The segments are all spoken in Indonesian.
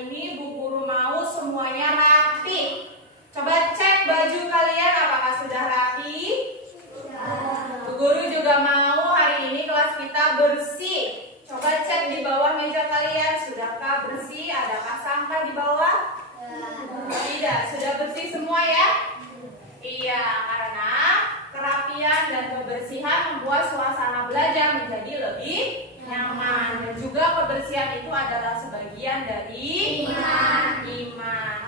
hari ini Bu Guru mau semuanya rapi. Coba cek baju kalian apakah sudah rapi? Bu Guru juga mau hari ini kelas kita bersih. Coba cek di bawah meja kalian, sudahkah bersih? Adakah sampah di bawah? Tidak, sudah bersih semua ya? Iya, karena kerapian dan kebersihan membuat suasana belajar menjadi lebih nyaman. Dan juga kebersihan itu adalah sebagian dari iman.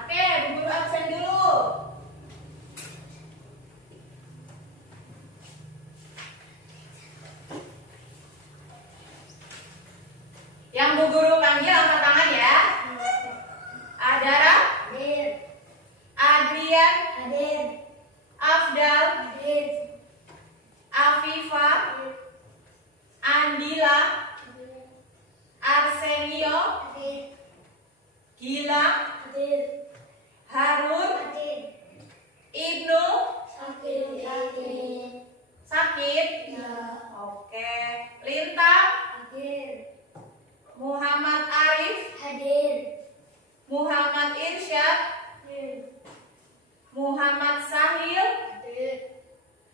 Oke, Bu Guru absen dulu. Yang Bu Guru panggil angkat tangan ya. Adara? Hadir. Adrian? Hadir. Afdal? Hadir. Afifa? Andila? Arsenio? Hadir. Gilang? Hadir. Harun? Hadir. Ibnu? Sakit. Hadir. Sakit? Ya. Oke. Lintang? Hadir. Muhammad Arif? Hadir. Muhammad Irsyad? Hadir. Muhammad Sahil? Hadir.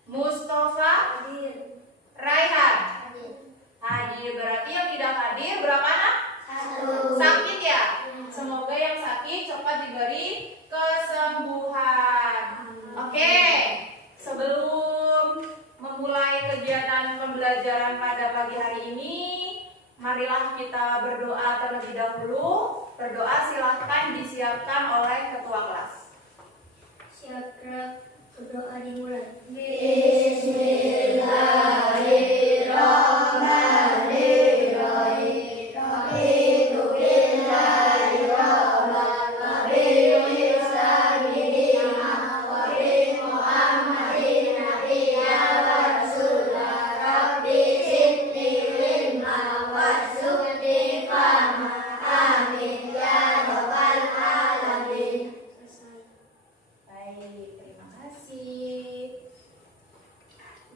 Mustafa? Hadir. Raihan? Hadir. Hadir. Berarti yang tidak hadir berapa anak? Satu. Sakit ya? Semoga yang sakit cepat diberi kesembuhan. Oke, sebelum memulai kegiatan pembelajaran pada pagi hari ini, marilah kita berdoa terlebih dahulu. Berdoa silahkan disiapkan oleh ketua kelas. Siap, berdoa dimulai. Baik, terima kasih.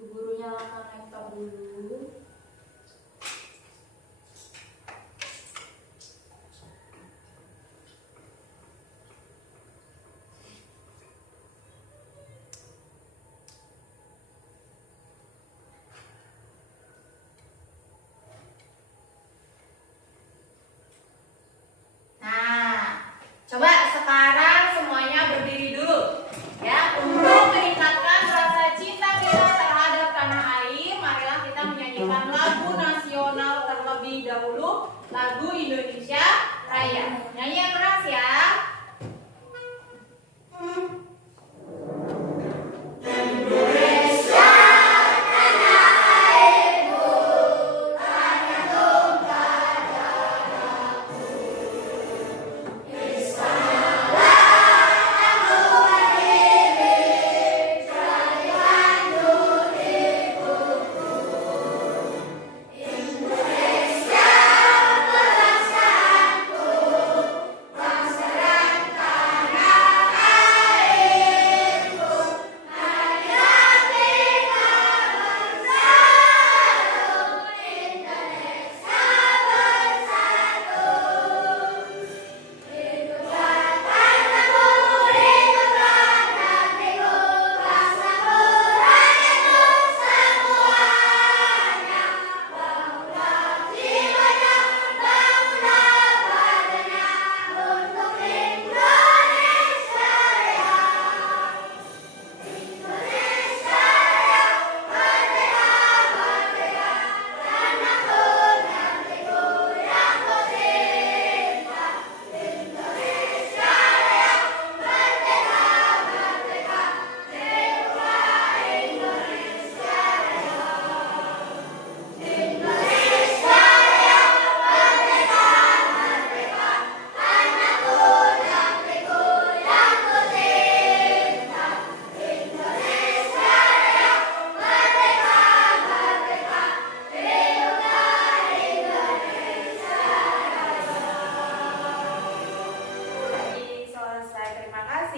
Bu Guru nyalakan laptop dulu. Nah, coba sekarang semuanya berdiri dulu ya, untuk meningkatkan rasa cinta kita terhadap tanah air. Marilah kita menyanyikan lagu nasional terlebih dahulu, lagu Indonesia Raya. Nyanyi yang keras ya.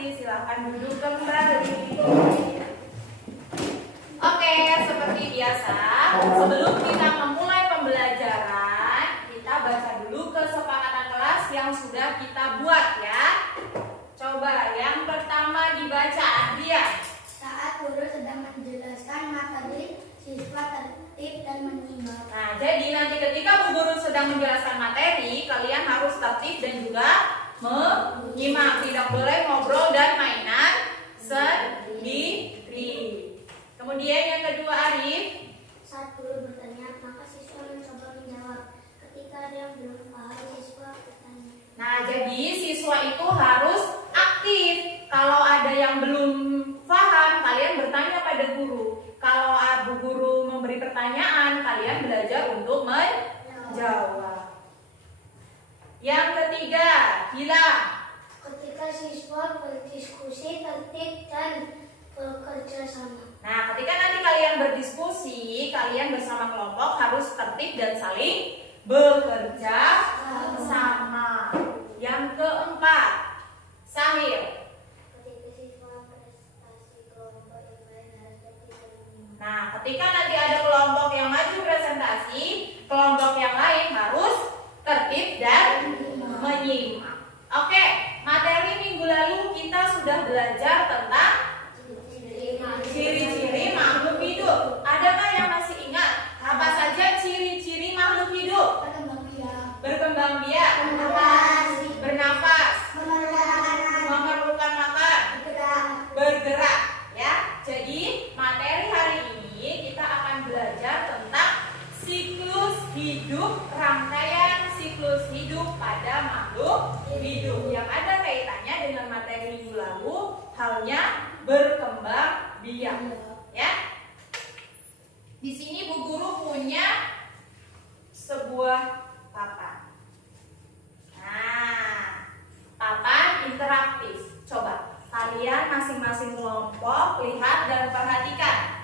Silahkan duduk kembali. Oke, seperti biasa, sebelum kita memulai pembelajaran, kita baca dulu kesepakatan kelas yang sudah kita buat ya. Coba yang pertama dibaca Adrian. Saat guru sedang menjelaskan materi, siswa tertib dan menyimak. Nah, jadi nanti ketika Bu Guru sedang menjelaskan materi, kalian harus tertib dan juga menyimak. Tidak boleh ngobrol dan mainan sendiri. Kemudian yang kedua Arif. Saat guru bertanya, maka siswa mencoba menjawab. Ketika ada yang belum paham, siswa bertanya. Nah, jadi siswa itu harus aktif. Kalau ada yang belum paham, kalian bertanya pada guru. Kalau Bu Guru memberi pertanyaan, kalian belajar untuk menjawab. Yang ketiga, Gilang. Ketika siswa berdiskusi, tertib dan bekerja sama. Nah, ketika nanti kalian berdiskusi, kalian bersama kelompok harus tertib dan saling bekerja sama. Yang keempat, Sahil. Ketika siswa prestasi kelompok yang lain harus tertib dan menyimak. Nah, ketika nanti ada kelompok yang maju presentasi, kelompok yang lain harus tertib dan menyimak. Oke, materi minggu lalu kita sudah belajar tentang ciri-ciri makhluk hidup. Adakah yang masih ingat? Apa saja ciri-ciri makhluk hidup? Berkembang biak, bernafas, memerlukan makan, bergerak. Ya, jadi materi hari ini kita akan belajar tentang siklus hidup, rangkaian siklus hidup pada makhluk hidup yang ada kaitannya dengan materi minggu lalu, halnya berkembang biak. Ya, di sini Bu Guru punya sebuah papan. Nah, papan interaktif. Coba kalian masing-masing kelompok lihat dan perhatikan.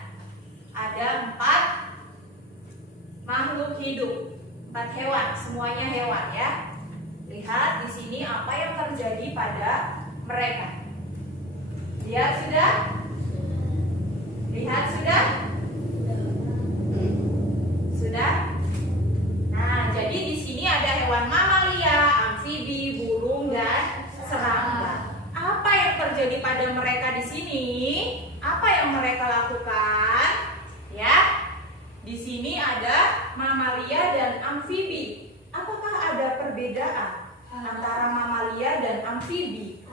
Ada 4 makhluk hidup, 4 hewan, semuanya hewan ya. Lihat di sini apa yang terjadi pada mereka. Lihat sudah? Lihat sudah? Sudah? Nah, jadi di sini ada hewan mamalia, amfibi, burung dan serangga. Apa yang terjadi pada mereka di sini? Apa yang mereka lakukan? Ya. Di sini ada mamalia dan amfibi. Apakah ada perbedaan antara mamalia dan amfibi?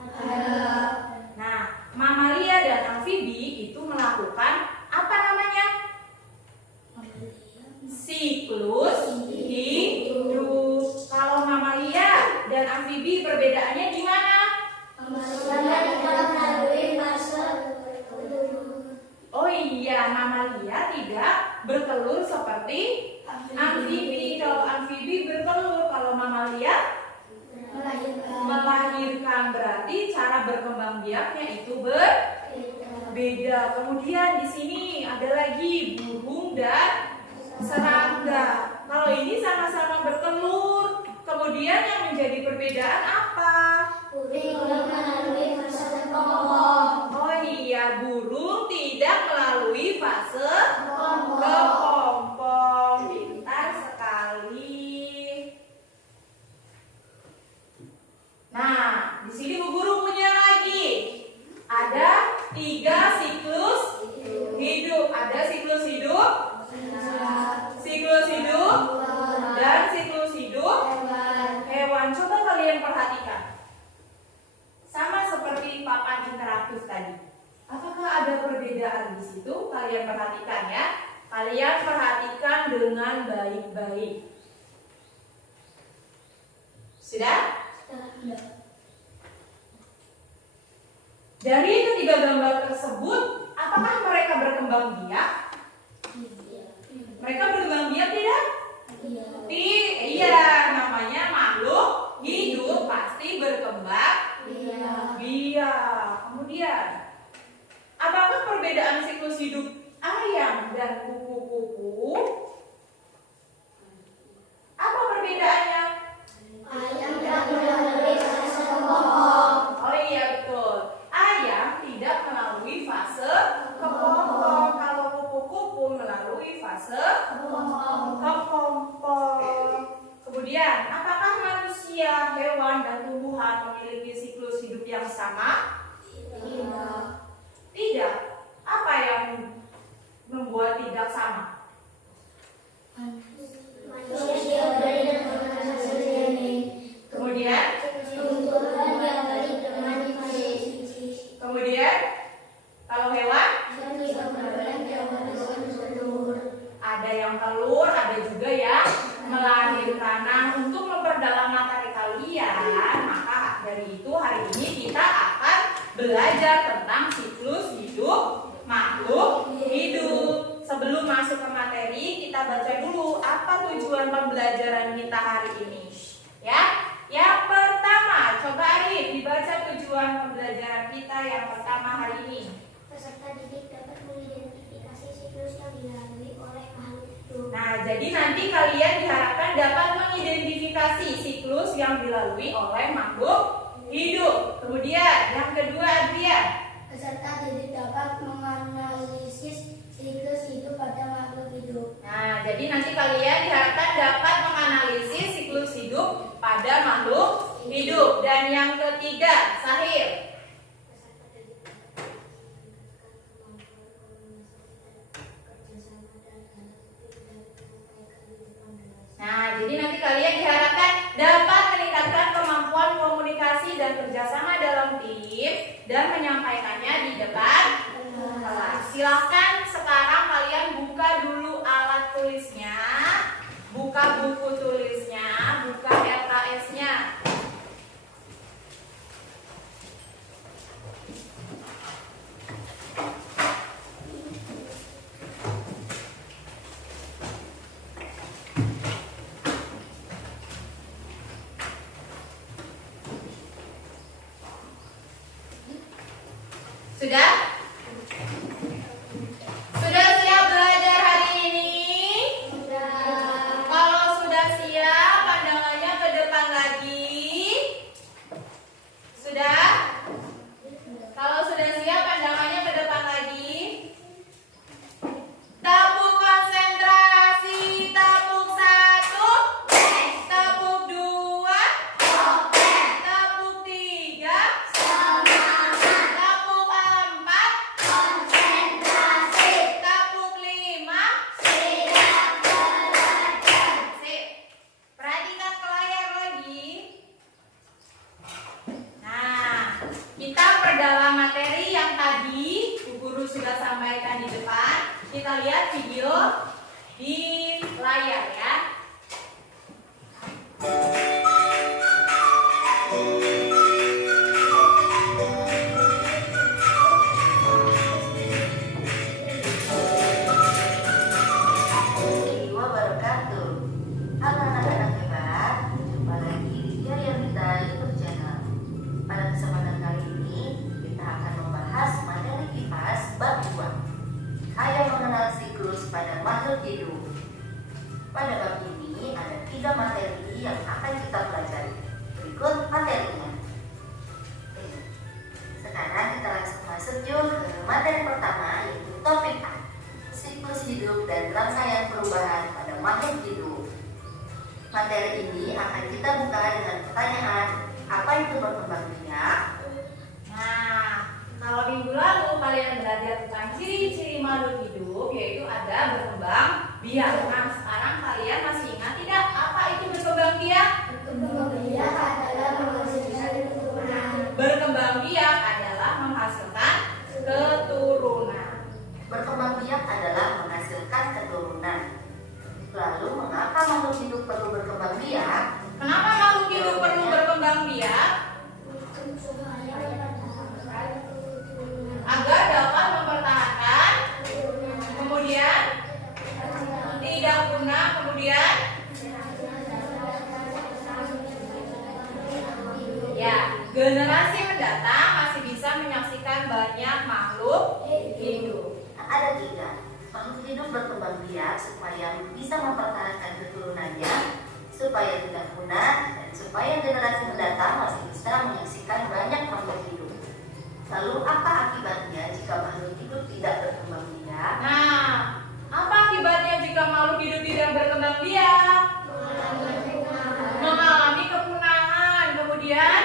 Nah, mamalia dan amfibi itu melakukan apa namanya? Siklus hidup. Kalau mamalia dan amfibi perbedaannya di mana? Oh iya, mamalia tidak bertelur seperti amfibi. Kalau amfibi bertelur, kalau mamalia melahirkan. Berarti cara berkembang biaknya itu berbeda. Kemudian di sini ada lagi burung dan serangga. Kalau ini sama-sama bertelur, kemudian yang menjadi perbedaan apa? Oh iya, burung tidak melalui fase kepompong. Pintar sekali. Nah, di sini Bu Guru punya lagi. Ada 3 siklus hidup. Ada siklus hidup, siklus hidup, dan siklus hidup hewan. Coba kalian perhatikan. Sama seperti papan interaktif tadi. Apakah ada perbedaan di situ? Kalian perhatikan ya. Kalian perhatikan dengan baik-baik. Sudah? Dari ketiga gambar tersebut, apakah mereka berkembang biak? Mereka berkembang biak tidak? Iya, namanya makhluk hidup pasti berkembang biak. Kemudian, apakah perbedaan siklus hidup ayam dan kupu-kupu? Apa perbedaannya? Oh iya betul. Ayam tidak melalui fase kepompong. Kalau kupu-kupu melalui fase kepompong. Kemudian, apakah manusia, hewan, dan sama? Tidak. Tidak. Apa yang membuat tidak sama? Manusia berbeda dengan hasil DNA. Kemudian? Tumbuhan yang baik dengan Kemudian? Kalau hewan? dan juga berbeda dengan telur. Ada yang telur, ada juga yang melahirkan. Nah, untuk memperdalam materi kalian, maka dari itu hari ini kita akan belajar tentang siklus hidup makhluk hidup. Sebelum masuk ke materi, kita baca dulu apa tujuan pembelajaran kita hari ini. Ya, yang pertama, coba Arif dibaca tujuan pembelajaran kita yang pertama hari ini. Peserta didik dapat mengidentifikasi siklus yang dilalui oleh makhluk hidup. Nah, jadi nanti kalian diharapkan dapat mengidentifikasi siklus yang dilalui oleh makhluk hidup. Kemudian, yang kedua, Adrian. Peserta didik dapat menganalisis siklus hidup pada makhluk hidup. Nah, jadi nanti kalian diharapkan dapat menganalisis siklus hidup pada makhluk hidup. Dan yang ketiga, Sahil. Nah, jadi nanti kalian diharapkan dapat meningkatkan kemampuan komunikasi dan kerjasama dalam tim dan menyampaikannya di depan kelas. Silahkan sekarang kalian buka dulu alat tulisnya, buka buku tulisnya, buka LKS-nya. Sudah? Sudah siap belajar hari ini? Kalau sudah siap, pandangannya ke depan lagi. Sudah? Kalau sudah siap, pandangannya ke depan lagi. Tepuk konsentrasi. Tepuk 1, tepuk 2, tepuk 3, tepuk 4, tepuk 5. Sip. Perhatikan ke layar lagi. Nah, kita perdalam materi yang tadi Bu Guru sudah sampaikan di depan. Kita lihat video di layar ya. Warahmatullahi wabarakatuh. Halo anak-anak hebat, jumpa lagi di Jayalita YouTube channel. Pada kesempatan kali ini kita akan membahas materi kipas bab 2. Ayo mengenal siklus pada makhluk hidup. Pada bab ini ada 3 materi yang akan kita pelajari. Berikut materinya. Sekarang kita langsung masuk yuk ke materi pertama, yaitu topik A, siklus hidup dan rangkaian perubahan pada makhluk hidup. Materi ini akan kita buka dengan pertanyaan, apa itu berkembang biak? Nah, kalau minggu lalu kalian belajar tentang ciri-ciri makhluk hidup, yaitu ada berkembang biak. Nah, sekarang kalian masih ingat tidak apa itu berkembang biak? Berkembang biak adalah menghasilkan keturunan. Berkembang biak adalah menghasilkan keturunan. Berkembang biak adalah menghasilkan keturunan. Lalu, mengapa makhluk hidup perlu berkembang biak? Kenapa makhluk hidup perlu berkembang biak? Agar dapat mempertahankan, kemudian tidak punah, kemudian ya, generasi mendatang masih bisa menyaksikan banyak makhluk hidup. Ada 3. Makhluk hidup berkembang biak supaya bisa mempertahankan keturunannya, supaya tidak punah, dan supaya generasi mendatang masih bisa menyaksikan banyak makhluk hidup. Lalu apa akibatnya jika makhluk hidup tidak berkembang biak? Nah, apa akibatnya jika makhluk hidup tidak berkembang biak? Mengalami kepunahan, kemudian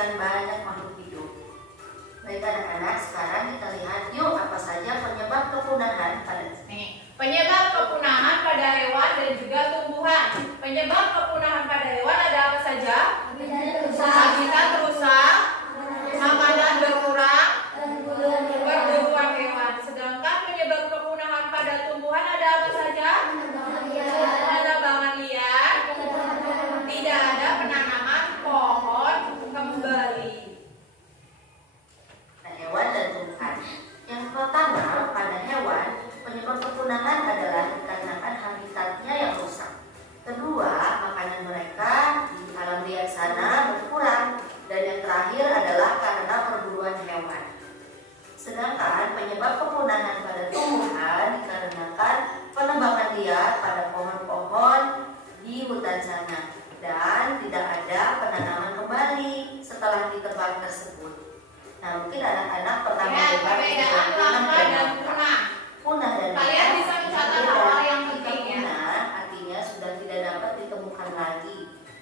menghasilkan banyak makhluk hidup. Baik anak-anak, sekarang kita lihat yuk apa saja penyebab kepunahan pada Penyebab kepunahan pada hewan dan juga tumbuhan. Penyebab kepunahan pada hewan ada apa saja? Habitat rusak, makanan berkurang, perburuan hewan. Sedangkan penyebab kepunahan pada tumbuhan ada apa saja? Penebangan liar, tidak ada penanaman pohon kembali. Nah, hewan dan tumbuhan. Yang pertama, pada hewan, penyebab kepunahan adalah dikarenakan habitatnya yang rusak. Kedua, makanan mereka di alam liar sana berkurang. Dan yang terakhir adalah karena perburuan hewan. Sedangkan penyebab kepunahan pada tumbuhan dikarenakan penebangan liar pada pohon-pohon di hutan sana. Dan tidak ada penanaman kembali setelah ditebang tersebut. Nah, mungkin anak-anak pernah mendengar Perbedaan langka dan punah. punah dan Kalian langka. bisa mencatat hal yang Jika penting ya. punah artinya sudah tidak dapat ditemukan lagi.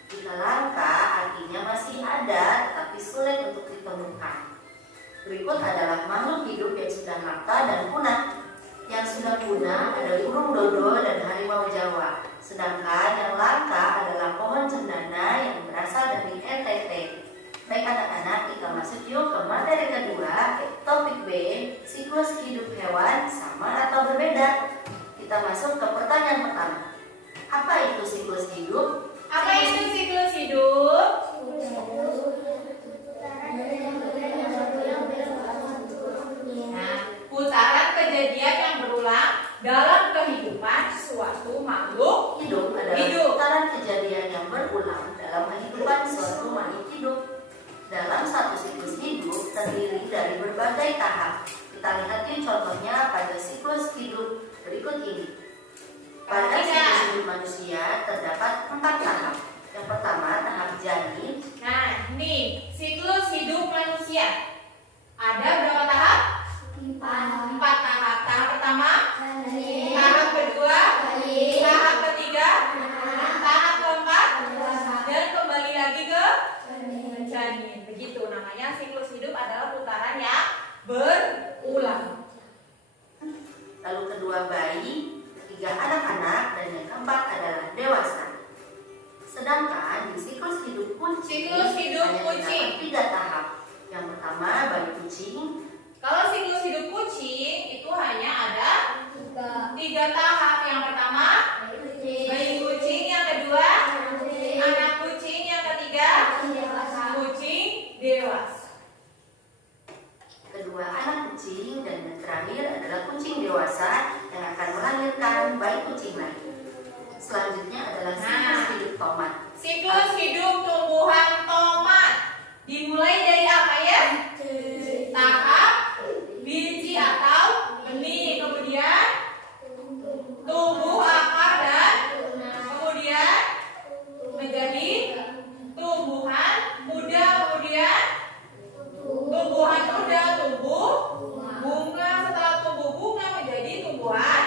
Jika langka artinya masih ada tetapi sulit untuk ditemukan. Berikut adalah makhluk hidup yang sudah langka dan punah. Yang sudah punah ada burung dodo dan harimau Jawa. Sedangkan yang langka adalah pohon cendana yang berasal dari NTT. Baik anak-anak, kita masuk yuk ke materi kedua, topik B, siklus hidup hewan sama atau berbeda. Kita masuk ke pertanyaan pertama. Apa itu siklus hidup? Apa itu siklus hidup? Nah, putaran kejadian yang berulang dalam kehidupan suatu makhluk Hidup adalah hidup. putaran kejadian yang berulang dalam kehidupan suatu makhluk hidup. Dalam satu siklus hidup terdiri dari berbagai tahap. Kita lihat yuk contohnya pada siklus hidup berikut ini. Pada siklus hidup manusia terdapat 4 tahap. Yang pertama tahap janin. Nah, nih siklus hidup manusia. Ada berapa tahap? 4 tahap. Tahap pertama, tahap kedua, tahap ketiga, tahap keempat, dan kembali lagi ke janin. Begitu namanya siklus hidup adalah putaran yang berulang. Lalu kedua bayi, ketiga anak-anak, dan yang keempat adalah dewasa. Sedangkan di siklus hidup kucing, Siklus hidup hanya kucing. terdapat 3 tahap. Yang pertama bayi kucing. Kalau siklus hidup kucing itu hanya ada 3 tahap. Yang pertama, bayi kucing. Yang kedua, anak kucing. Yang ketiga, kucing dewasa. Kedua anak kucing dan yang terakhir adalah kucing dewasa yang akan melahirkan bayi kucing lagi. Selanjutnya adalah siklus hidup tomat. Siklus hidup tumbuhan tomat dimulai dari apa ya? Tahap biji atau benih, kemudian tumbuh akar dan kemudian menjadi tumbuhan muda, kemudian tumbuhan muda tumbuh bunga, setelah tumbuh bunga menjadi tumbuhan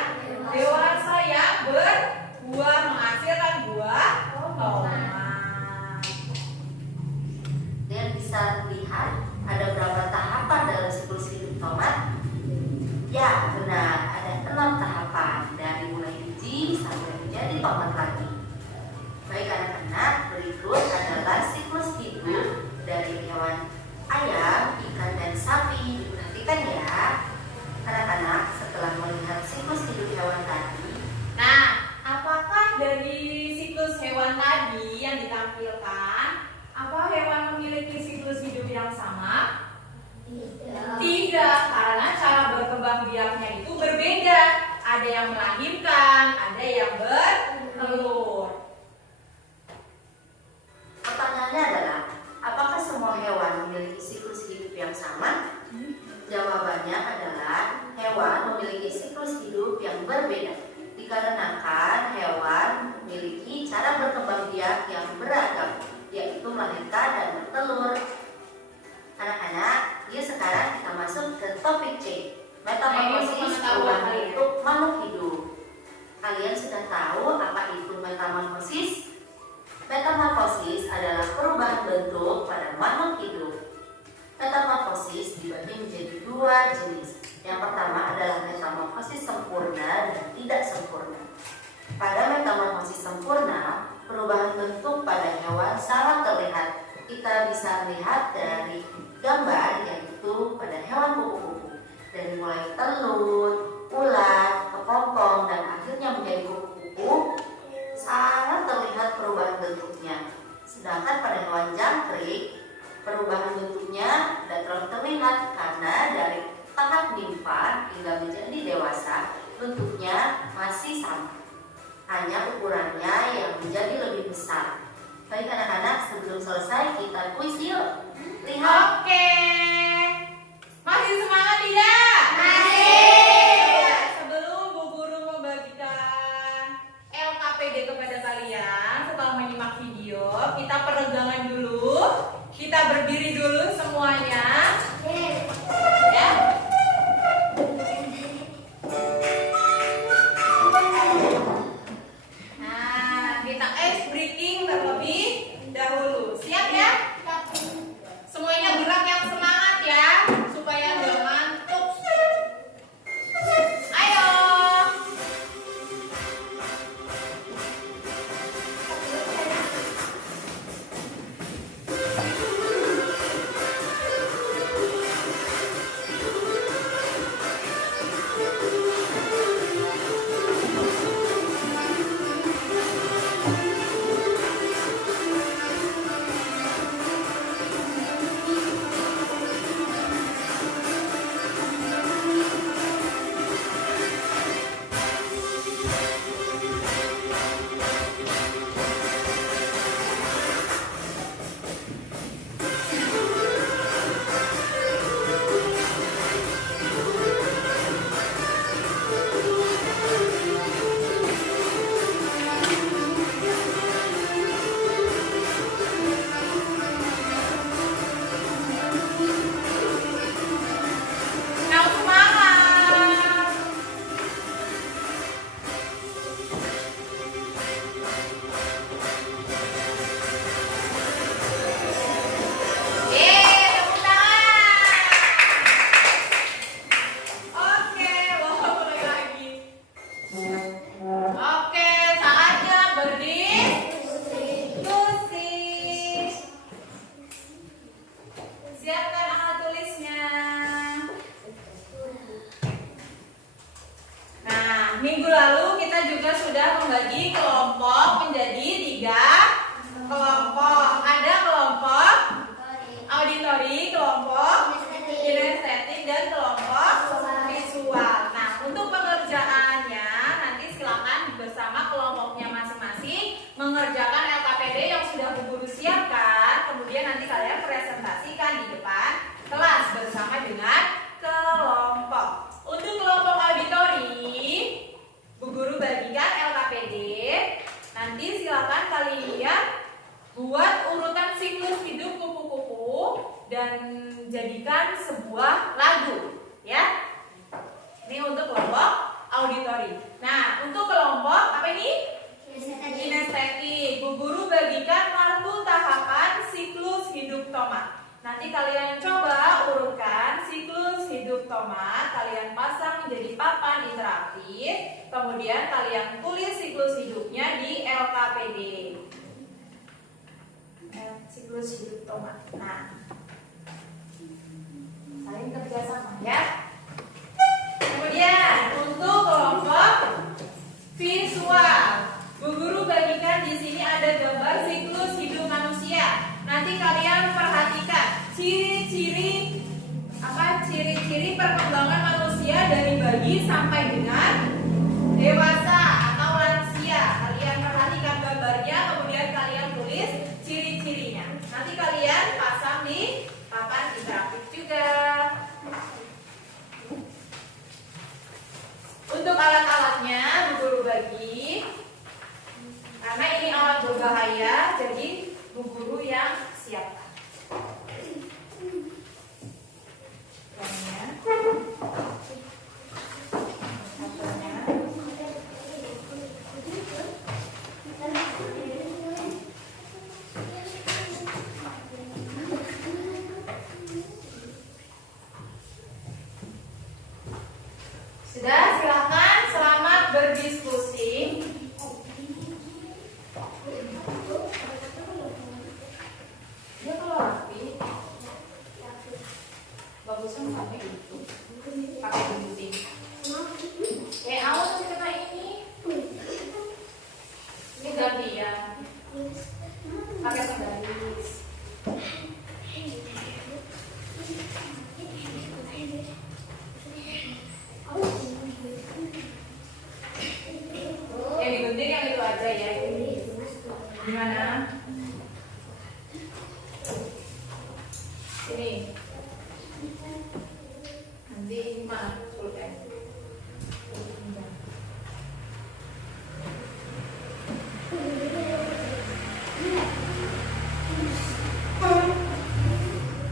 dewasa yang berbuah menghasilkan buah tomat. Dan bisa lihat ada berapa tahapan dalam siklus hidup tomat? Ya, benar, ada 6 tahapan dari mulai biji sampai menjadi tomat lagi. Baik anak-anak, berikut adalah siklus hidup dari hewan ayam, ikan, dan sapi. Diperhatikan ya. Anak-anak, setelah melihat siklus hidup hewan tadi, Nah, apakah dari siklus hewan tadi yang ditampilkan, apa hewan memiliki siklus hidup yang sama? Tidak, karena cara berkembang biaknya itu berbeda. Ada yang melahirkan, ada yang bertelur. pertanyaannya adalah, apakah semua hewan memiliki siklus hidup yang sama? Jawabannya adalah hewan memiliki siklus hidup yang berbeda. Dikarenakan hewan memiliki cara berkembang biak yang beragam, yaitu melahirkan dan bertelur. Anak-anak, yuk sekarang kita masuk ke topik C, metamorfosis perubahan bentuk makhluk hidup. Kalian sudah tahu apa itu metamorfosis? Metamorfosis adalah perubahan bentuk pada makhluk hidup. menjadi dua jenis. Yang pertama adalah metamorfosis sempurna dan tidak sempurna. Pada metamorfosis sempurna, perubahan bentuk pada hewan sangat terlihat. Kita bisa melihat dari gambar, yaitu pada hewan kupu-kupu. Dari mulai telur, ulat, kepompong, dan akhirnya menjadi kupu-kupu, sangat terlihat perubahan bentuknya. Sedangkan pada hewan jangkrik, perubahan bentuknya tidak terlalu terlihat karena dari tahap nimfa hingga menjadi dewasa bentuknya masih sama. Hanya ukurannya yang menjadi lebih besar. Baik anak-anak, sebelum selesai kita kuis yuk. Lihat. Oke. Masih semangat tidak? Masih. Sebelum Bu Guru membagikan LKPD kepada kalian, setelah menyimak video, kita peregangan dulu. Kita berdiri dulu semuanya. Ya. Nah, kita ice breaking terlebih dahulu. Siap ya? Semuanya gerak yang semangat ya, supaya nggak ngantuk. Ayo. Yang semangat. Tepuk tangan. Oke, mulai lagi. Oke, saatnya berdiskusi. Siapkan alat tulisnya. Nah, minggu lalu kita juga sudah membagi kelompok menjadi 3 kelompok. Ada kelompok auditori, kelompok kinestetik, dan kelompok visual. Nah, untuk pengerjaannya nanti silakan bersama kelompoknya masing-masing mengerjakan LKPD yang sudah Bu Guru siapkan. Kemudian nanti kalian presentasikan di depan kelas bersama dengan kelompok. Untuk kelompok auditori, Bu Guru bagikan LKPD. Nanti silakan kalian buat urutan siklus hidup kupu-kupu dan jadikan sebuah lagu, ya. Ini untuk kelompok auditori. Nah, untuk kelompok apa ini? Kinestetik. Bu Guru bagikan kartu tahapan siklus hidup tomat. Nanti kalian coba urutkan siklus hidup tomat, kalian pasang menjadi papan interaktif, kemudian kalian tulis siklus hidupnya di LKPD. Siklus hidup tomat. Nah, saling kerjasama ya. Kemudian untuk kelompok visual, Bu Guru bagikan di sini ada gambar siklus hidup manusia. Nanti kalian perhatikan ciri-ciri perkembangan manusia dari bayi sampai dengan dewasa atau lansia. Kalian perhatikan gambarnya, kemudian kalian tulis ciri-cirinya. Nanti kalian pasang di papan interaktif juga. Untuk alat-alatnya Bu Guru bagi, karena ini alat berbahaya, jadi Bu Guru yang siapkan. Satunya. bagusnya sampai gitu. Pakai gunting. Awas nanti kena ini. Ini ganti ya. Pakai penggaris. Yang digunting yang itu aja ya. Gimana? Ini. Nanti gimana? Sultan.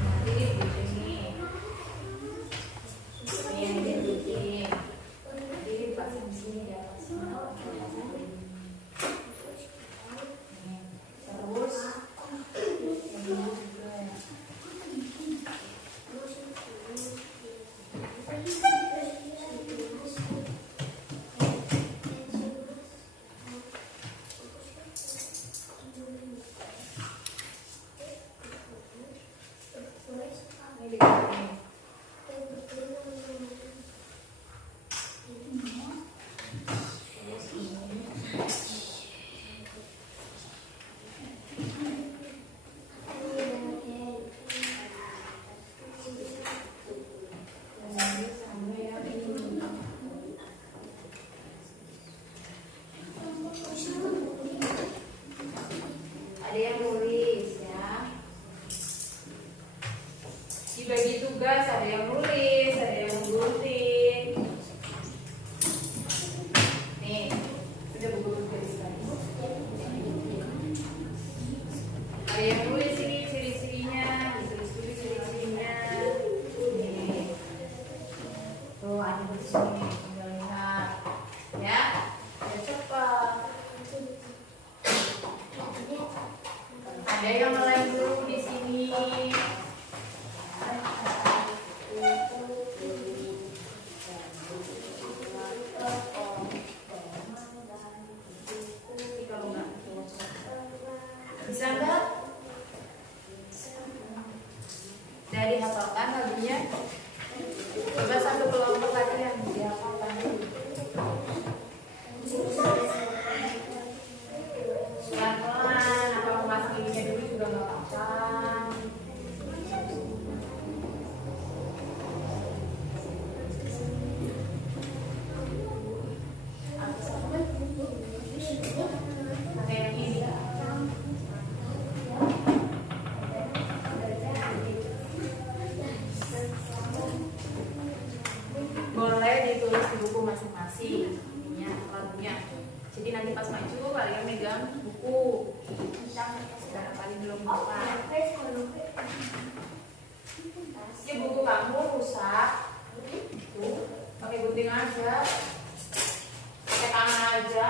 Nanti di sini. Ini yang digunting. Nanti dipasang di sini di atas. Terus yang ini juga ya. Ini digunting. Terus ini. Nanti sama yang ini. Ada yang nulis ya. Dibagi tugas, ada yang nulis, ada yang gunting. Nih, udah buku tulis tadi. Ada yang nulis ini ciri-cirinya, ditulis ciri-cirinya. Nih, tuh ada di sini, tinggal lihat, ya. Ya cepat. Ada yang ngelem dulu di sini. Bisa nggak? Dari hafalkan lagunya. Coba satu kelompok lagi yang dihafalkan. Pelan-pelan, apa masang ininya dulu juga nggak apa-apa. Pakai yang ini. Boleh ditulis di buku masing-masing ininya, lagunya. Jadi nanti pas maju kalian megang buku. Sekarang paling belum lupa. Ini buku kamu rusak. Tuh, pakai gunting aja. Pakai tangan aja.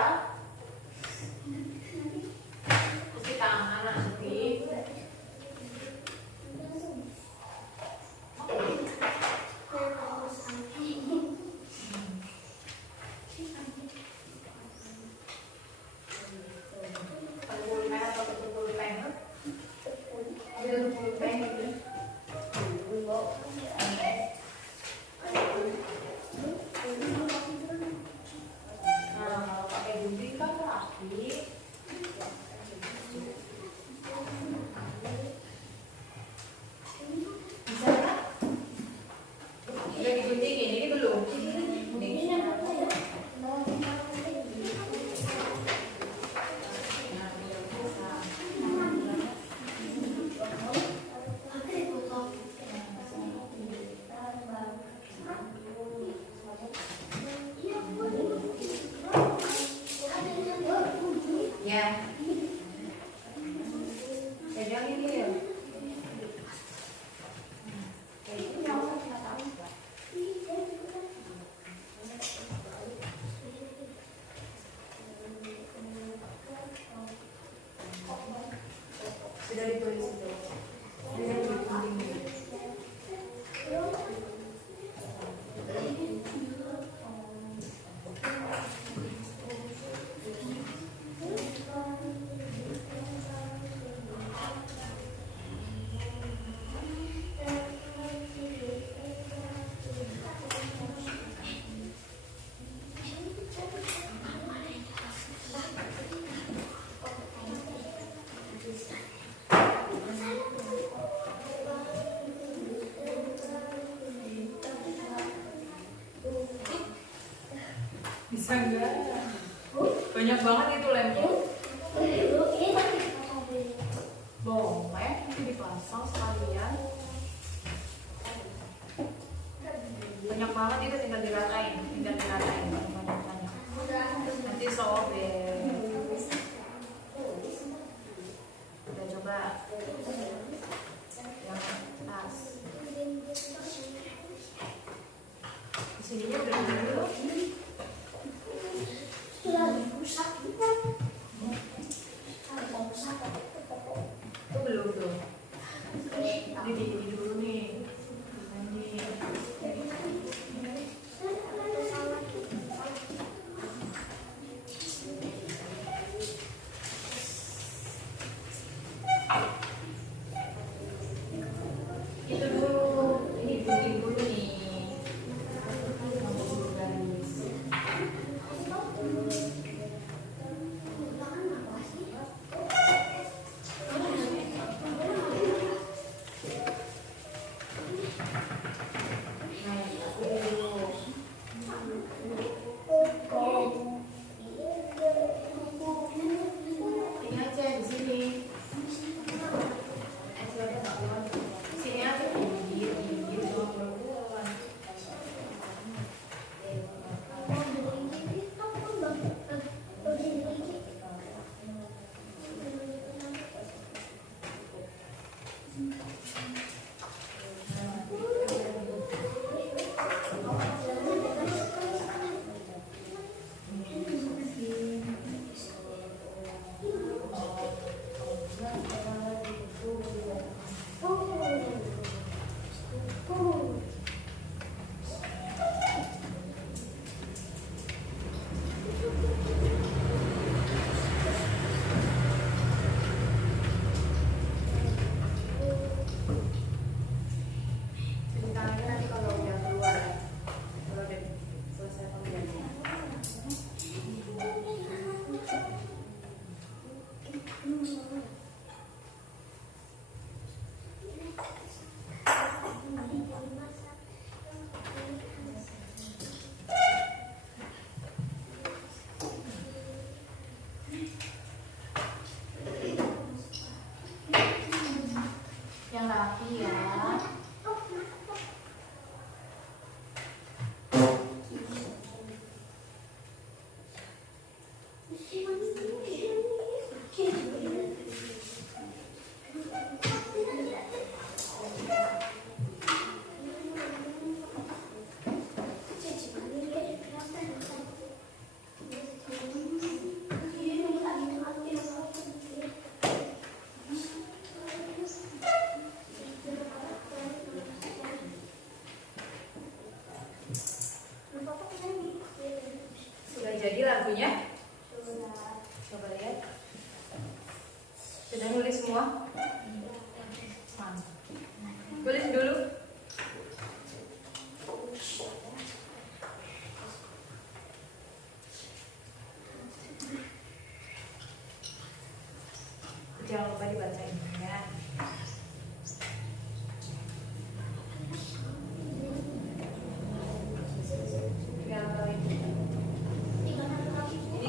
Pakai tangan nanti. Pulpen atau pulpen? Ambil pulpen ini. Bisa enggak? Banyak banget itu lemnya. Boleh, nanti dipasang sekalian. Banyak banget itu, tinggal diratain banyak-banyak. Nanti sobek. Udah coba yang atas. Di sininya udah dulu. Itu belum tuh. Ini dulu nih. Itu dulu, ini bikin dulu nih. Mampu dulu guys. Ini aja di sini. Sini aja pinggir doang. Cuci tangannya nanti kalau udah keluar ya. Kalau udah selesai pembelajaran. Yang rapi ya. Sudah jadi lagunya? Coba lihat. Sudah nulis semua? Mantap. Tulis dulu. Jangan lupa dibacain ya. Tinggal ini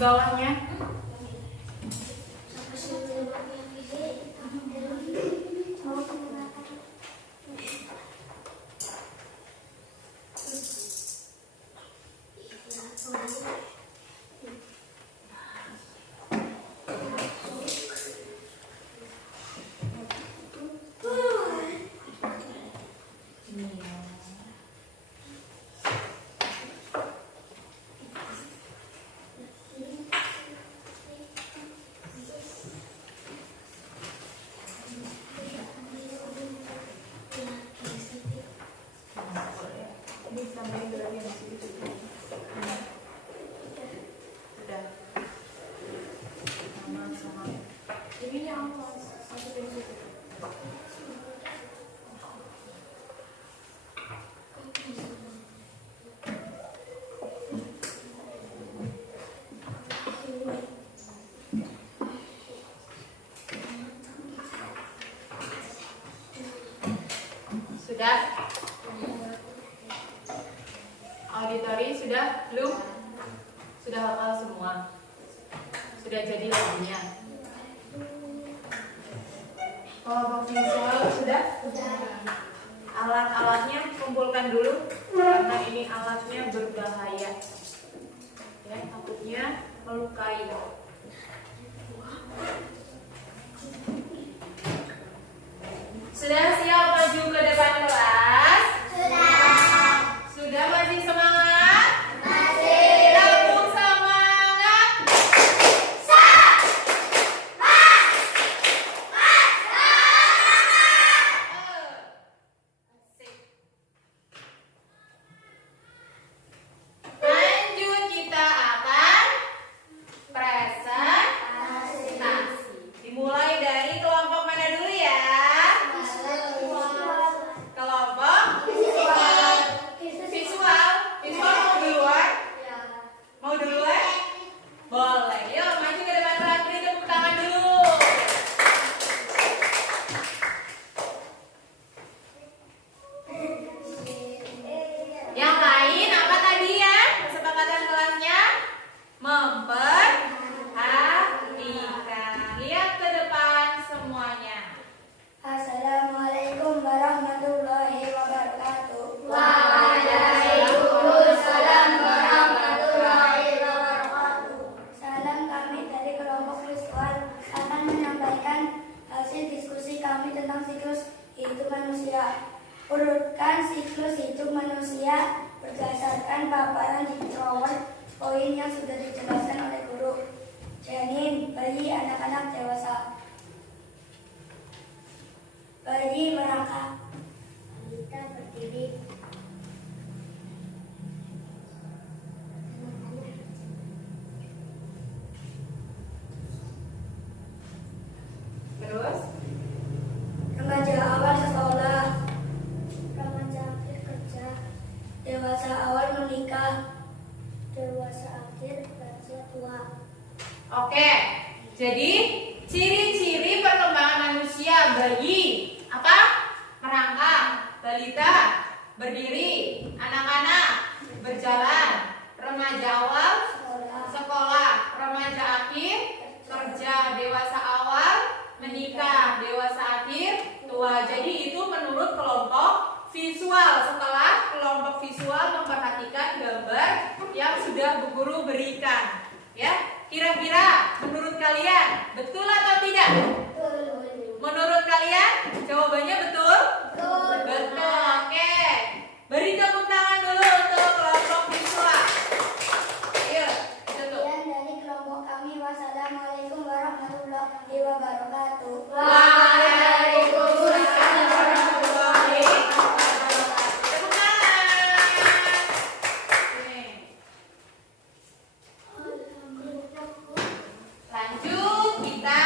bawahnya. Sampai sini yang isi. Sudah? Auditori sudah? Belum? Sudah hafal semua? Sudah jadi lagunya? Kelompok visual sudah? Alat-alatnya kumpulkan dulu karena ini alatnya berbahaya. Ya, takutnya melukai. Sudah siap maju ke depan kelas? Sudah masih semangat? Tabung semangat. Lanjut kita akan presentasi. Dimulai dari kelompok mana dulu ya? Kelompok visual. Visual mau duluan? Mau duluan? Boleh. Yuk maju ke depan kelas, beri tepuk tangan dulu. Yang lain apa tadi ya? Kesepakatan kelasnya? Memperhatikan. Lihat ke depan semuanya. Assalamualaikum warahmatullahi wabarakatuh. Waalaikumsalam warahmatullahi wabarakatuh. Salam, kami dari kelompok visual akan menyampaikan hasil diskusi kami tentang siklus hidup manusia. Urutkan siklus hidup manusia berdasarkan paparan di PowerPoint yang sudah dijelaskan oleh guru. Janin, bayi, anak-anak dewasa. Bayi merangkak, balita berdiri, Terus? remaja awal sekolah, remaja akhir kerja, dewasa awal menikah, dewasa akhir berusia tua. Oke, jadi ciri-ciri perkembangan manusia: bayi, apa? Merangkak, balita, berdiri, anak-anak, berjalan, remaja awal, sekolah, remaja akhir, kerja, dewasa awal, menikah, dewasa akhir, tua. Jadi itu menurut kelompok visual. Setelah kelompok visual memperhatikan gambar yang sudah Bu Guru berikan, ya. Kira-kira menurut kalian betul atau tidak? Menurut kalian jawabannya betul? Betul. Oke. Beri tepuk tangan dulu untuk kelompok visual. Ayo, tutup. Sekian dari kelompok kami. Wassalamualaikum warahmatullahi wabarakatuh. Waalaikumsalam warahmatullahi wabarakatuh. Tepuk tangan. Oke. Lanjut kita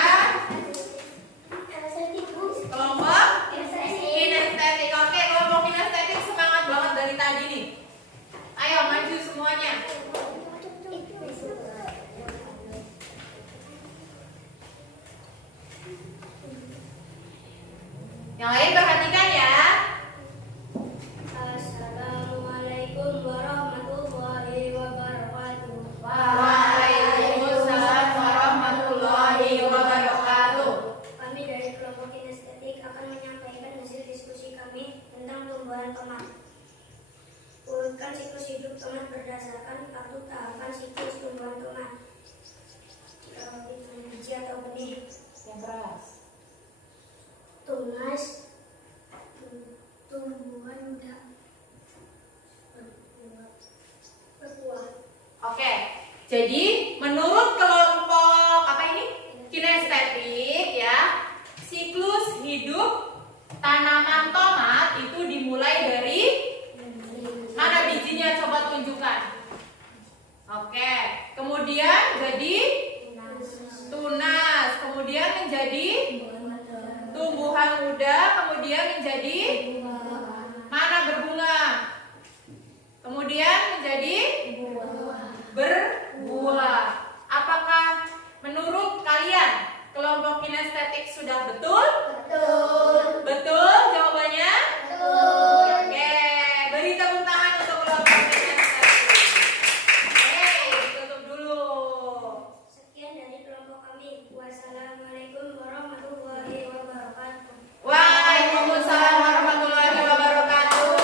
kelompok kinestetik. Oke, kelompok kinestetik semangat banget dari tadi nih. Ayo maju semuanya. Yang lain perhatikan ya. Assalamualaikum warahmatullahi wabarakatuh. Waalaikumsalam tomat berdasarkan 4 tahapan siklus tumbuhan tomat. Biji atau benih. Yang keras. Tunas, tumbuhan muda, berbuah. Oke, jadi menurut kelompok apa ini? Kinestetik ya, siklus hidup tanaman tomat itu dimulai dari mana bijinya, coba tunjukkan. Oke, kemudian jadi tunas, kemudian menjadi tumbuhan muda, kemudian menjadi mana berbunga, kemudian menjadi berbuah. Apakah menurut kalian kelompok kinestetik sudah betul? Betul jawabannya? Oke, beri tepuk tangan untuk kelompok kinestetik. Oke, ditutup dulu. Sekian dari kelompok kami. Wassalamualaikum warahmatullahi wabarakatuh. Waalaikumsalam warahmatullahi wabarakatuh.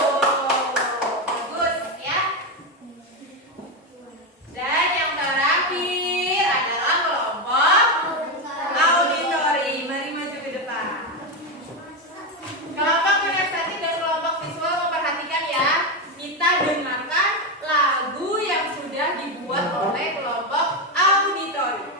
Bagus ya. Dan yang terakhir adalah kelompok auditori. Mari maju ke depan. Kelompok kinestetik dan kelompok visual memperhatikan ya. Kita dengarkan lagu yang sudah dibuat oleh kelompok auditori.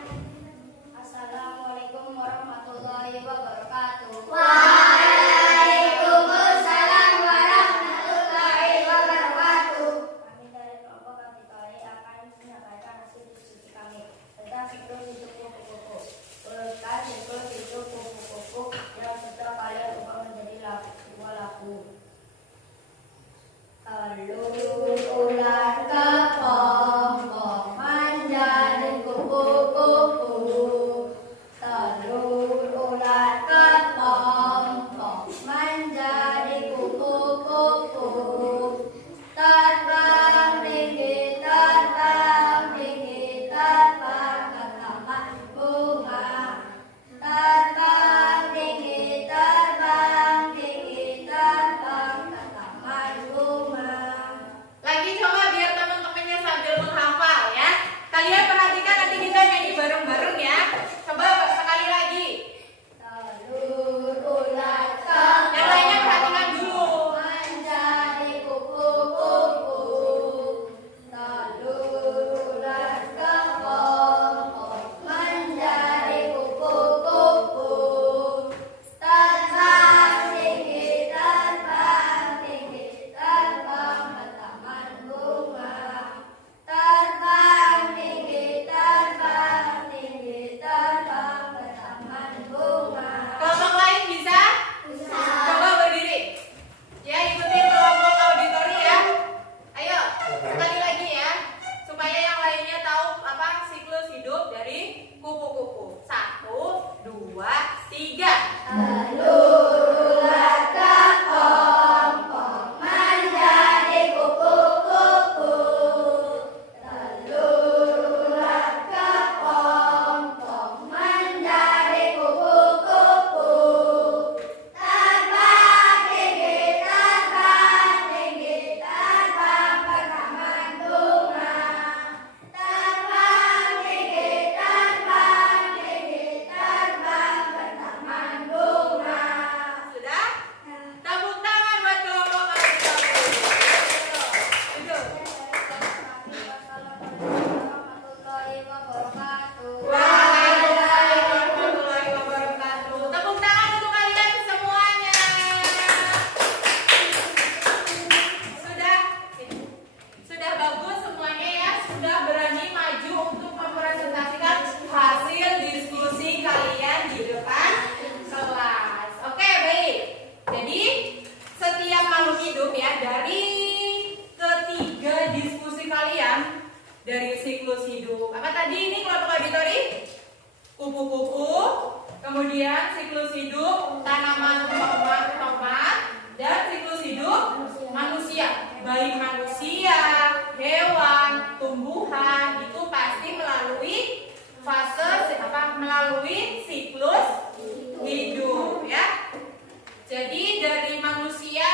Assalamualaikum warahmatullahi wabarakatuh. Waalaikumsalam warahmatullahi wabarakatuh. Kami dari kelompok auditori akan menyampaikan hasil diskusi kami tentang siklus hidup kupu-kupu. Urutkan siklus hidup kupu-kupu yang sudah kalian ubah menjadi sebuah lagu. Telur ular kepompong menjadi kupu-kupu. Telur ular kepompong menjadi kupu-kupu. Terbang tinggi, terbang tinggi, terbang ke taman bunga. Terbang tinggi, terbang tinggi, terbang ke taman bunga. Lagi coba biar teman-temannya sambil menghafal ya. Kalian perhatikan nanti kita nyanyi bareng-bareng ya. Coba sekali lagi. Telur ular Yang lainnya perhatikan dulu. menjadi kupu-kupu. Telur ular kepompong menjadi kupu-kupu. Terbang tinggi, terbang tinggi, terbang ke taman bunga. Terbang tinggi, terbang tinggi, terbang ke taman bunga. Kelompok lain bisa? Coba berdiri. Ya, ikutin kelompok auditori ya. Ayo, sekali lagi ya. Supaya yang lainnya tahu apa siklus hidup dari kupu-kupu. 1, 2, 3. Telur ular kepompong menjadi kupu-kupu. Telur ular kepompong menjadi kupu-kupu. Terbang tinggi, terbang tinggi, terbang ke taman bunga. Terbang tinggi, terbang tinggi, terbang ke taman bunga. Sudah? Tepuk tangan buat kelompok auditori. Duduk. Warahmatullahi wabarakatuh. Waalaikumsalam warahmatullahi wabarakatuh. Tepuk tangan untuk kalian semuanya. Sudah bagus semuanya ya. Sudah berani maju untuk mempresentasikan hasil diskusi kalian di depan kelas. Oke, baik. Jadi setiap makhluk hidup ya, dari ketiga diskusi kalian dari siklus hidup apa tadi ini kelompok auditori? Kupu-kupu, kemudian siklus hidup tanaman tomat dan siklus hidup manusia. Baik manusia, hewan, tumbuhan itu pasti melalui fase melalui siklus hidup ya. Jadi dari manusia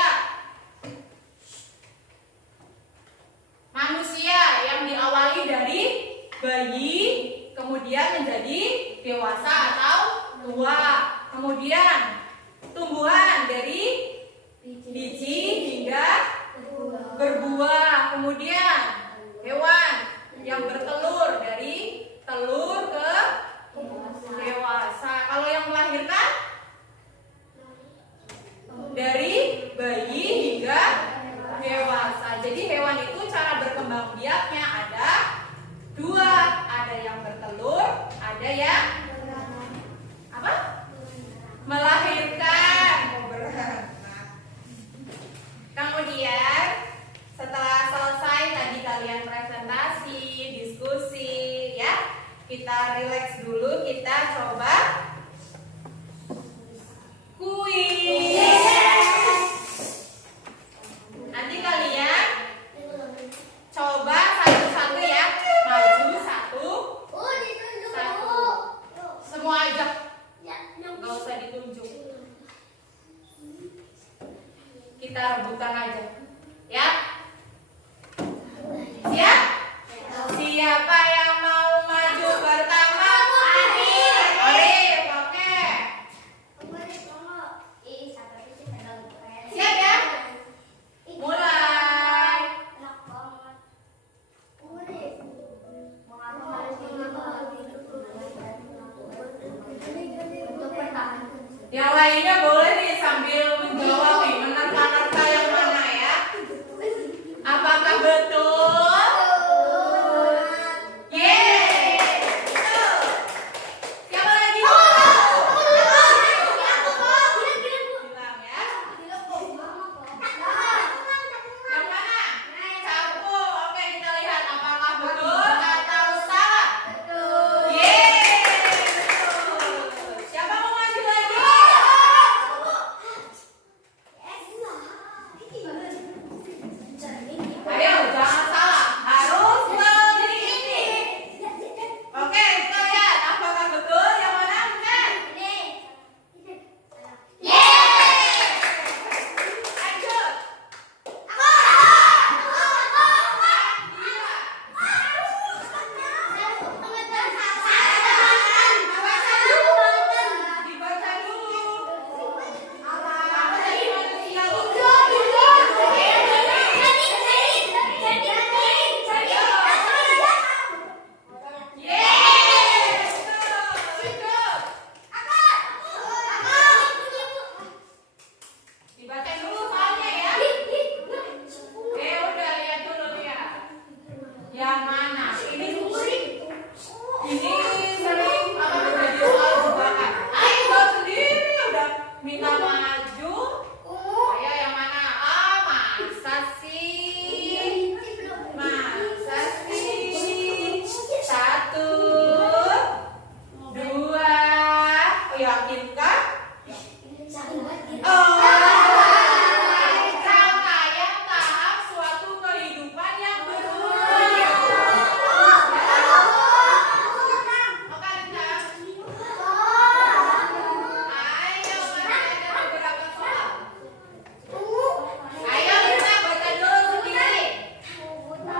Kemudian tumbuhan dari biji hingga berbuah. Kemudian hewan yang bertelur dari telur ke dewasa. Kalau yang melahirkan dari bayi hingga dewasa. Jadi hewan itu cara berkembang biaknya ada dua. Ada yang bertelur, ada yang apa? Melahirkan. Kemudian setelah selesai tadi kalian presentasi, diskusi ya, kita rileks dulu, kita coba kuis. Nanti kalian coba satu-satu ya, maju satu, semua aja, nggak usah ditunjuk. Kita rebutan aja, ya. Siap? Siapa yang mau maju pertama? Arif, oke. Siap ya? Mulai. Yang lainnya boleh nih sambil menjawab nih, menerka-nerka yang mana ya? Apakah betul? Yeay, betul. Siapa lagi? Bilang ya. Yang mana? Satu. Oke, kita lihat apakah betul atau salah. Yeay, betul. Siapa mau maju lagi? Ayo, jangan salah. Harus teliti. Oke, kita lihat apakah betul yang mana bukan? Lanjut. Dibaca dulu. Apa tadi manusia dibaca dulu soalnya ya. Udah lihat dulu ya. Yang mana? Ini sering apa menjadi soal jebakan. Ayo jawab sendiri, udah minta maju. Ayo yang mana? Masa sih? Masa sih? Satu, dua, yakinkah? Rangkaian tahap suatu kehidupan yang berulang. Oke, Rita. Ayo, masih ada beberapa soal. Ayo, Rita, baca dulu sendiri. Yang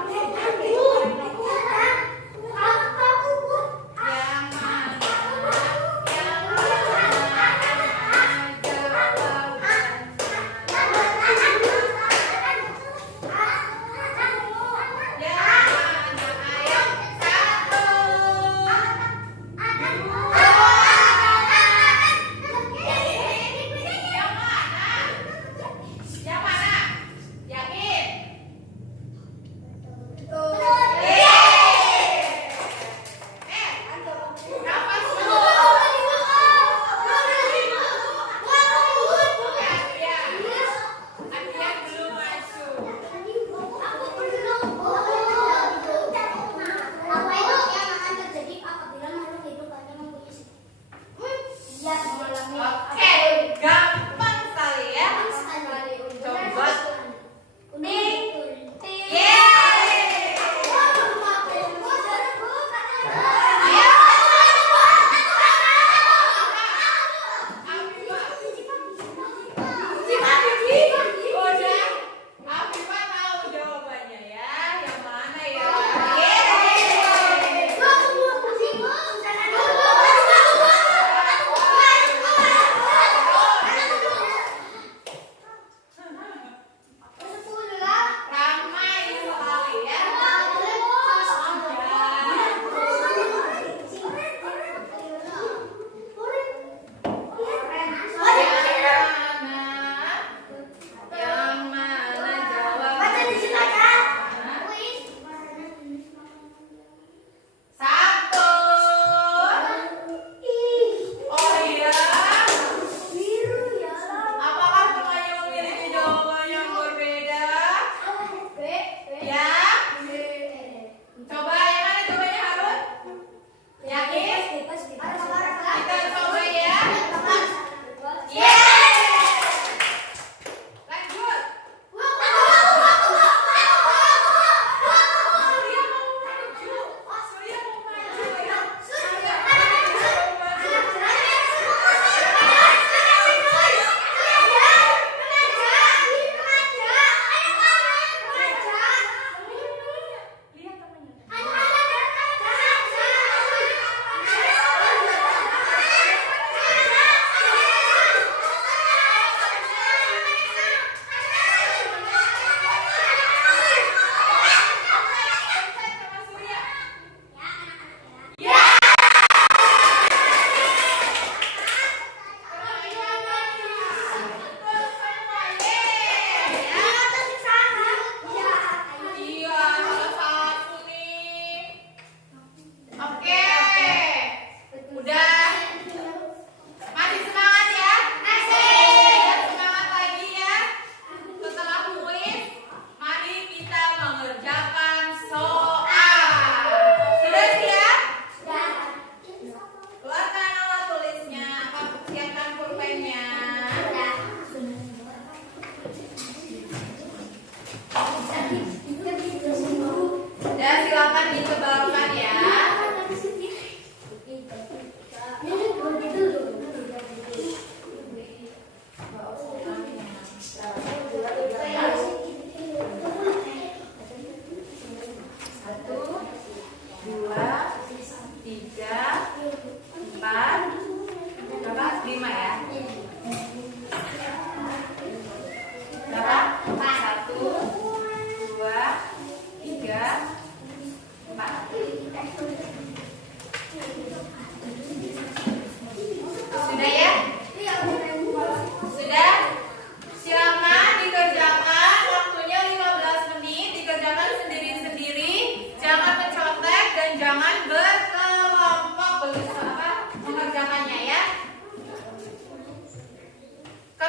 mana? Yang mana? Jawab.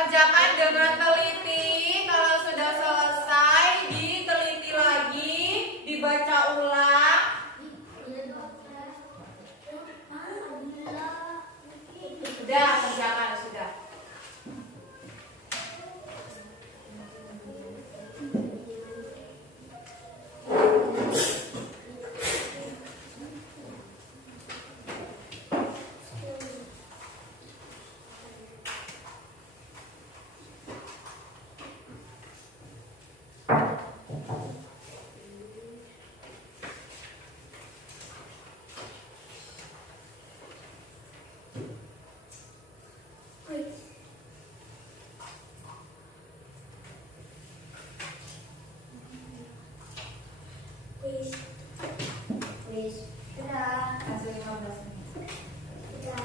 Kerjakan dengan teliti. Kalau sudah selesai, diteliti lagi, dibaca ulang. Sudah, kerjakan sudah. Sudah. Hasil 15 menit. Sudah.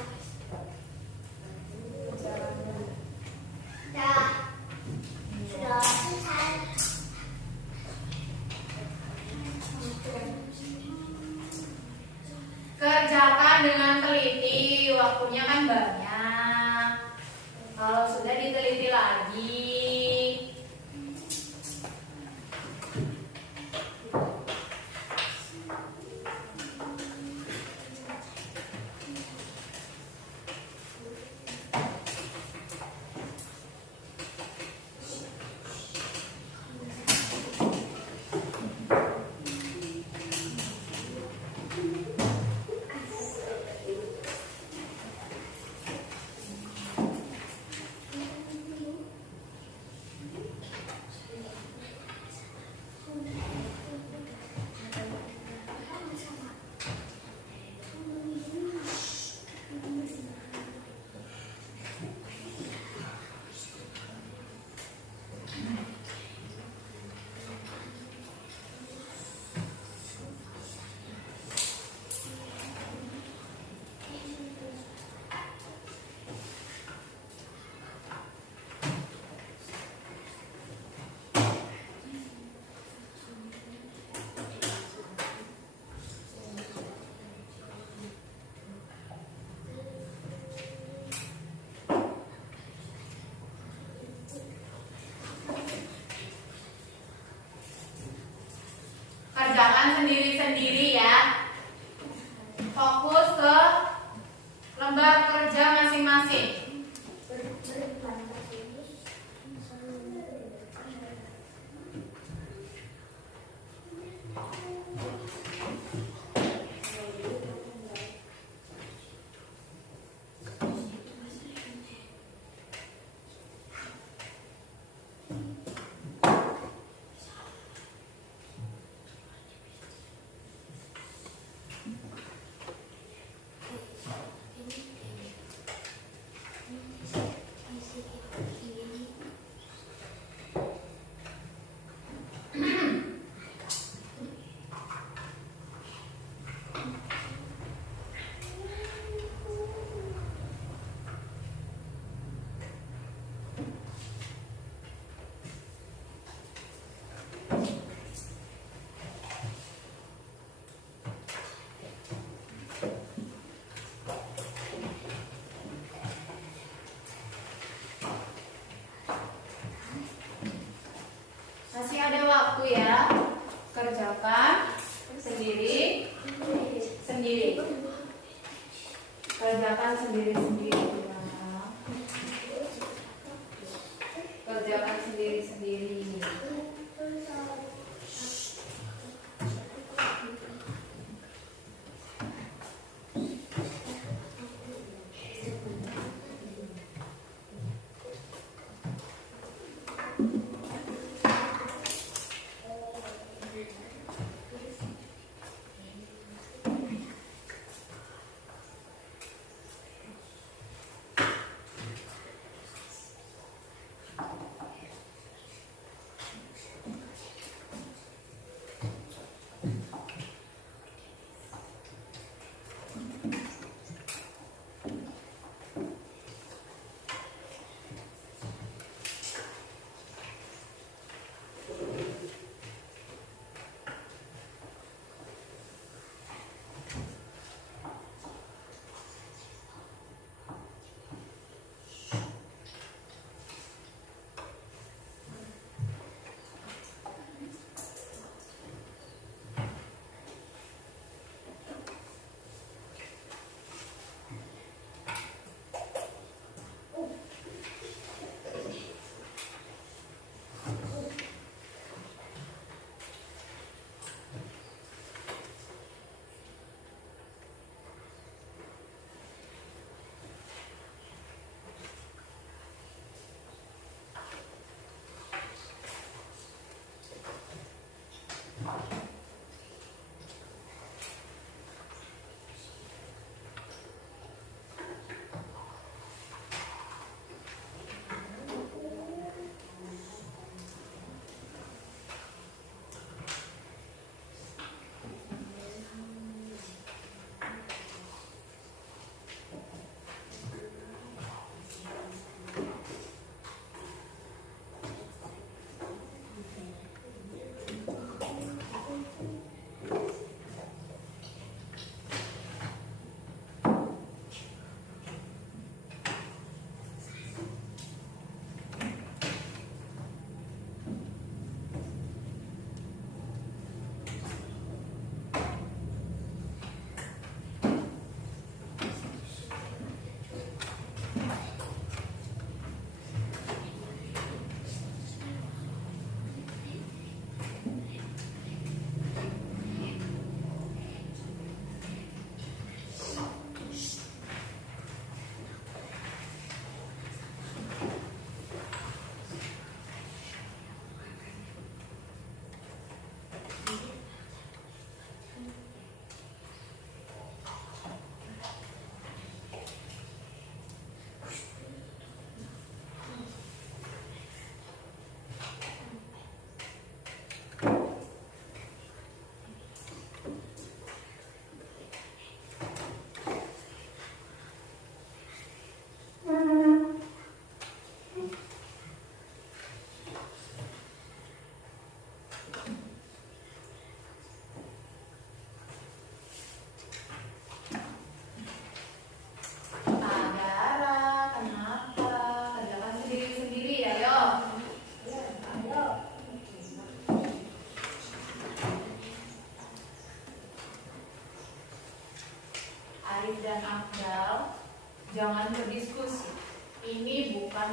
Kerjakan dengan teliti, waktunya kan banyak. Kalau sudah diteliti lagi. Kerjakan sendiri-sendiri ya. Fokus ke lembar kerja masing-masing. Masih ada waktu ya. Kerjakan sendiri sendiri. Kerjakan sendiri-sendiri. Kerjakan sendiri-sendiri.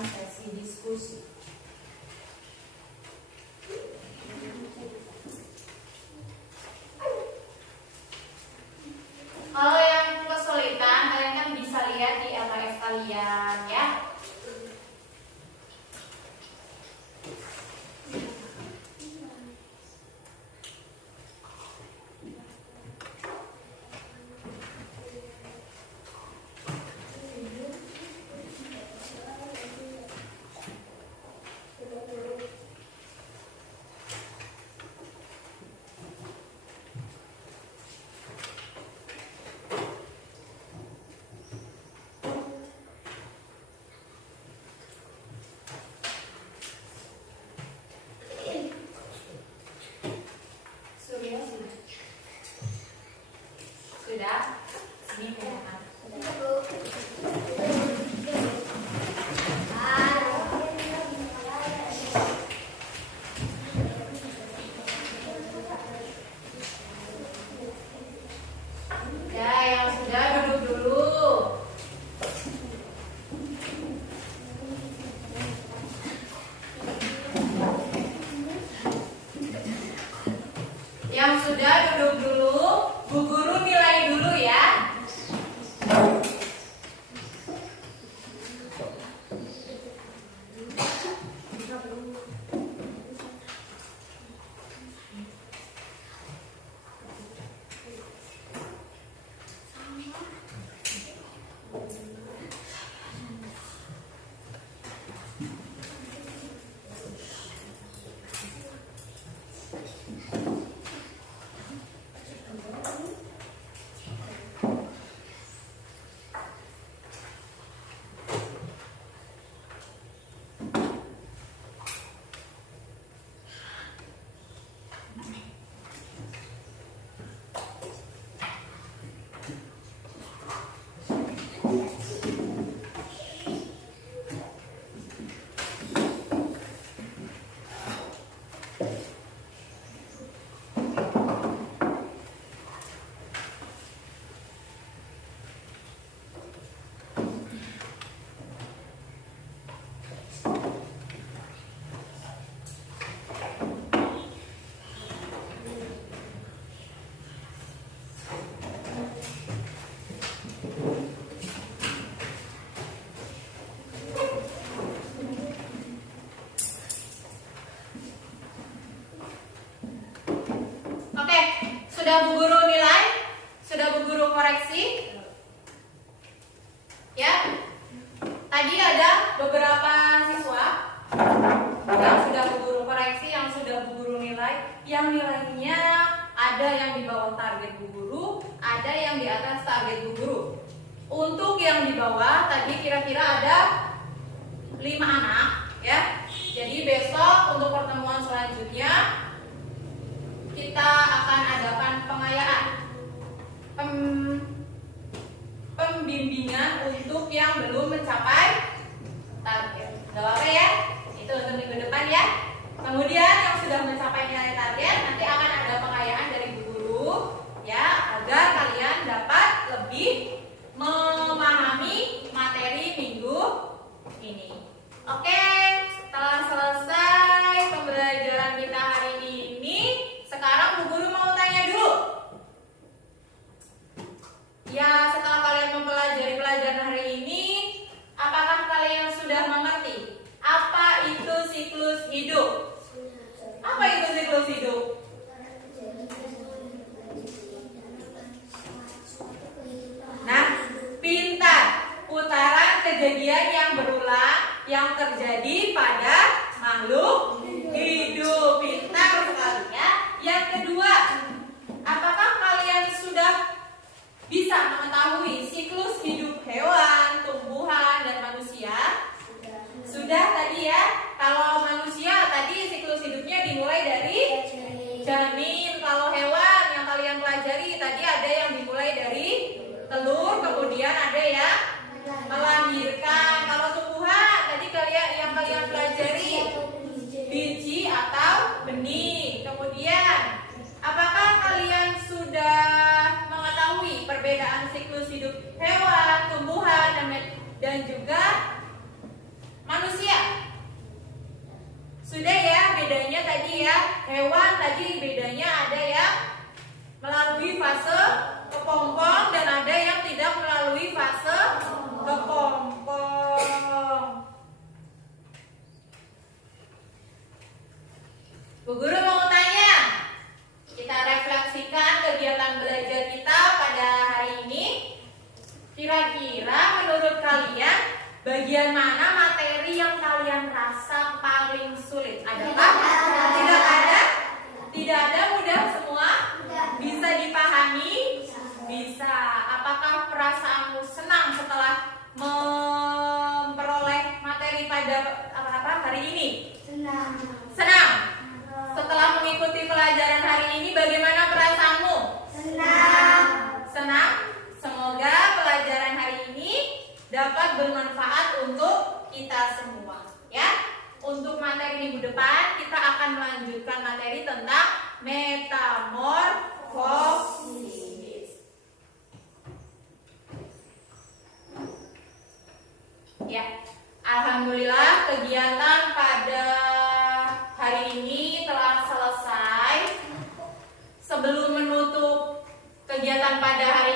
dalam sesi diskusi. Kalau yang kesulitan, kalian kan bisa lihat di LKS kalian ya. Sudah? Ini kelihatan. Ya, yang sudah duduk dulu. Yang sudah duduk dulu, Bu Guru nilai dulu ya. Oke, sudah Bu Guru nilai? Sudah Bu Guru koreksi? Ya. Tadi ada beberapa siswa yang sudah Bu Guru koreksi, yang sudah Bu Guru nilai, yang nilainya ada yang di bawah target Bu Guru, ada yang di atas target Bu Guru. Untuk yang di bawah tadi kira-kira ada 5 anak ya. Jadi besok untuk pertemuan selanjutnya kita akan adakan pengayaan, pembimbingan untuk yang belum mencapai target. Gak apa-apa ya, itu untuk minggu depan ya. Kemudian yang sudah mencapai nilai target nanti akan ada pengayaan dari Bu Guru ya, agar kalian dapat lebih memahami materi minggu ini. Oke, setelah selesai pembelajaran kita hari ini, sekarang Bu Guru mau tanya dulu. Ya, setelah kalian mempelajari pelajaran hari ini, apakah kalian sudah mengerti apa itu siklus hidup? Apa itu siklus hidup? Nah, pintar. Putaran kejadian yang berulang yang terjadi pada makhluk hidup. Pintar sekali ya. Yang kedua, apakah kalian sudah bisa mengetahui siklus hidup hewan, tumbuhan, dan manusia? Sudah tadi ya. Kalau manusia tadi siklus hidupnya dimulai dari janin. Kalau hewan yang kalian pelajari tadi ada yang dimulai dari telur, kemudian ada yang melahirkan. Kalau tumbuhan tadi yang kalian pelajari biji atau benih. Kemudian apakah kalian sudah mengetahui perbedaan siklus hidup bedanya tadi ya. Hewan tadi bedanya ada yang melalui fase kepompong dan ada yang tidak melalui fase kepompong. Bu Guru mau tanya, kita refleksikan kegiatan belajar kita pada hari ini. Kira-kira menurut kalian bagian mana materi yang kalian rasa paling sulit? Adakah? Tidak ada? Tidak ada, mudah semua? Bisa dipahami? Bisa. Apakah perasaanmu senang setelah memperoleh materi pada hari ini? Senang. Senang. Setelah mengikuti pelajaran hari ini, bagaimana perasaanmu? Senang. Senang. Semoga pelajaran hari ini dapat bermanfaat untuk kita semua, ya. Untuk materi minggu depan kita akan melanjutkan materi tentang metamorfosis. Ya, alhamdulillah kegiatan pada hari ini telah selesai. Sebelum menutup kegiatan pada hari